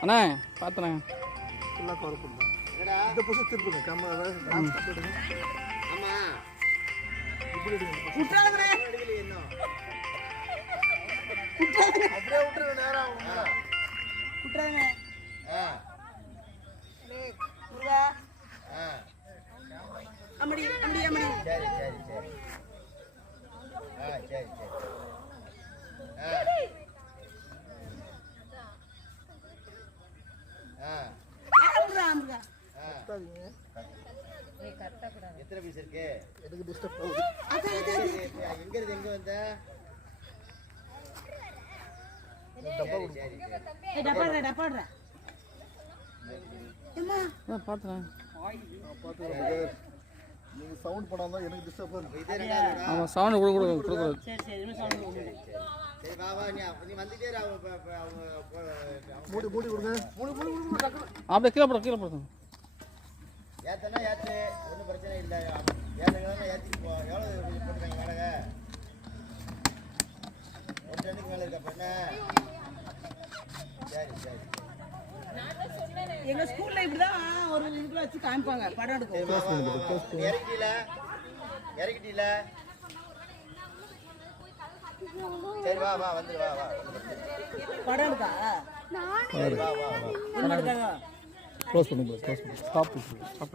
அண்ணா பார்த்தண்ணே ஃபுல்லாக கவர் பண்ணலாம் இந்த பக்கம் திருப்புங்க கேமரா எடுங்க இப்படி எடுங்க விட்டுறாதே அப்படியே விட்டுருங்க நேரம் கத்தாதீங்க. எத்தனை பீஸ் இருக்கு? எனக்கு டிஸ்டர்ப். எங்க இருந்து எங்க வந்த? சரி ஏய் டப்பாடுறா டப்பாடுறா ஏம்மா? ஆ பார்த்தண்ணே பார்த்துக்கிறேன் நீங்கள் சவுண்ட் பண்ணாமல் தான் எனக்கு டிஸ்டர்ப் ரெண்டாவது ஆமாம் சவுண்டு கூட கூட கொடுக்குறது சரி சரி இனிமே சவுண்ட் போடு. சரி வா வா நீ நீ வந்துட்டே இரு, அவங்க மூடி மூடி கொடுங்க. மூடி மூடி மூடி டக்குனு அப்படியே கீழே போட கீழே போடுங்க ஏத்தனா ஏத்து ஒன்றும் பிரச்சனை இல்லை. ஏத்துக்கலாம் ஏற்றிட்டு போ. எவ்வளோ போட்டுருக்காங்க வாடகை? ஒரு டன்னுக்கு மேலே இருக்க பொண்ணு சரி சரி எங்க ஸ்கூல்ல இப்படிதான் ஒரு இதுக்குள்ள வச்சு காமிப்பாங்க. படம் எடுக்கும். நீ இறக்கிட்டீல? சரி வா வா வந்துரு வா வா. படம் எடுக்கா? சரி வா வா வா என்ன எடுக்காங்க க்ளோஸ் பண்ணுங்க க்ளோஸ் பண்ணி ஸ்டாப் ஸ்டாப்